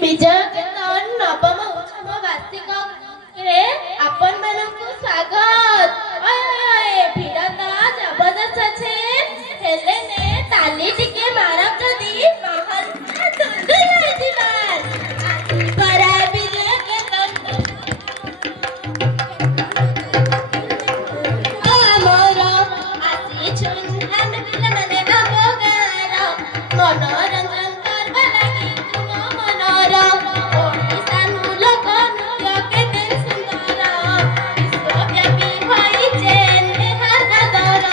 ବିଜୟ କୀର୍ତ୍ତନ ନବମ ଉତ୍ସବ ବାର୍ଷିକରେ ଆପଣମାନଙ୍କୁ ସ୍ୱାଗତ। ଭିଡ଼ ତ ଜବରଦସ୍ତ ଅଛି, ହେଲେ ତାଲି ଟିକେ ମାର ଯଦି ମାହୋଲ ସୁନ୍ଦର ହେଇଯିବା। ପରା ବିଜୟ କୀର୍ତ୍ତନ ଆମର ଆସିଛୁ ଆମେ ପିଲାମାନେ ଆମ ଗାଁର ମନୋରଞ୍ଜନ କରିବା ଲାଗି ତୁମ ମନର ଓଡ଼ିଶାନୁ ଲୋକ ନୃତ୍ୟ କେତେ ସୁନ୍ଦର ବିଶ୍ୱବ୍ୟାପୀ ହୋଇଛେ ନେହାଦର।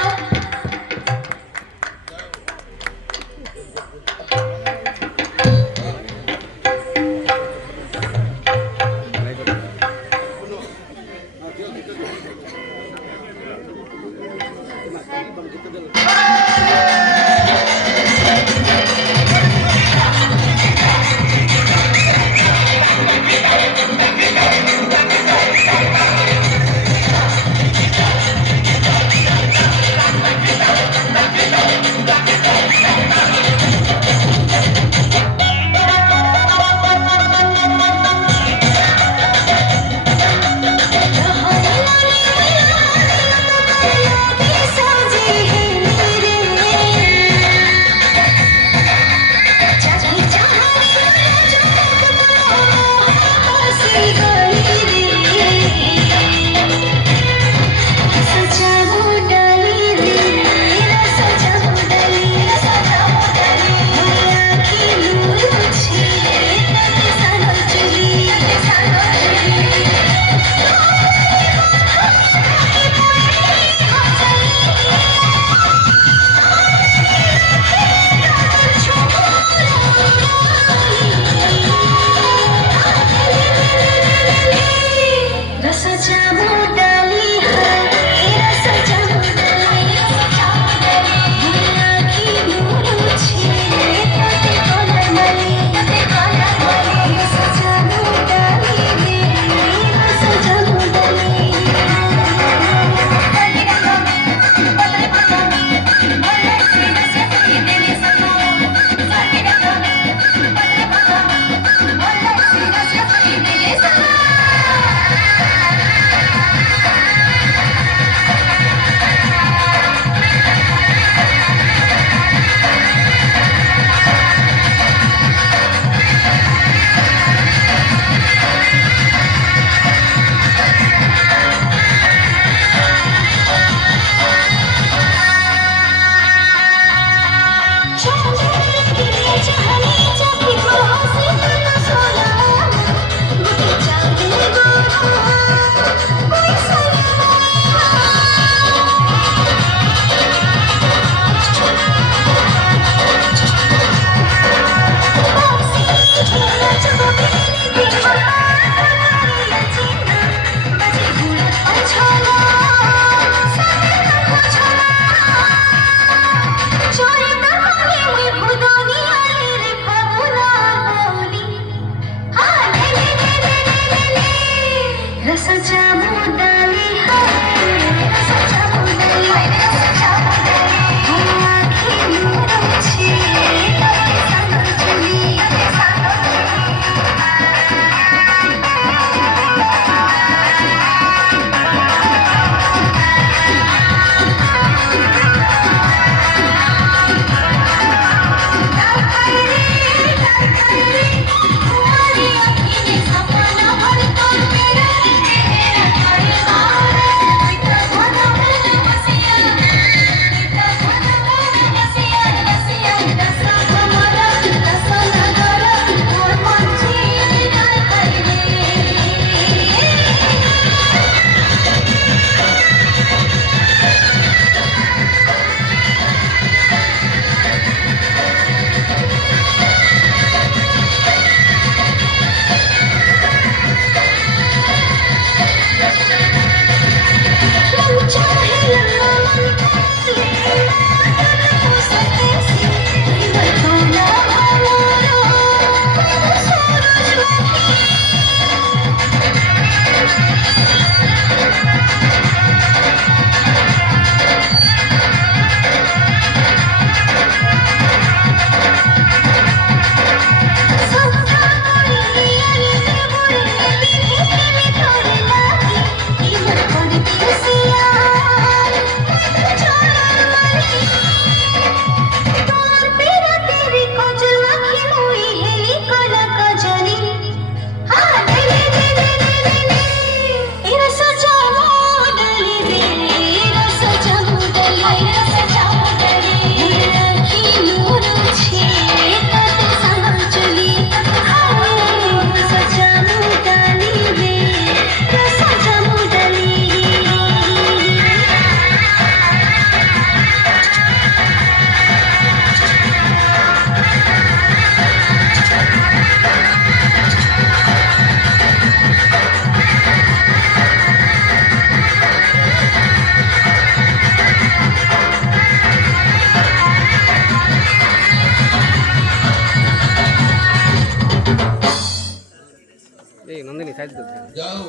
ए नंदिनी साइड दे ଯାଉ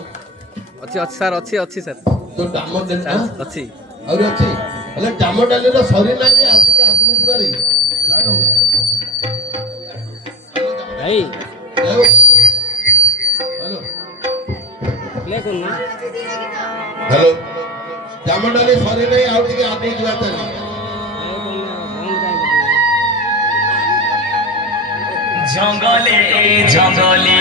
अच्छी अच्छी सर अच्छी अच्छी सर ତୋ ଡାମ ଦେଲା अच्छी ଆହୁରି ଅଛି ହେଲେ ଡାମ ଡାଲିର ସରିଲାନି ଆଉ ଟିକେ ଆଗକୁ ଯିବାରି ଯାଉ भाई ଯାଉ ହ୍ୟାଲୋ प्ले कौन ना ହ୍ୟାଲୋ ଡାମ ଡାଲି ସରିନାହିଁ ଆଉ ଟିକେ ଆଗକୁ ଯିବା ତାହେଲେ जंगले जंगली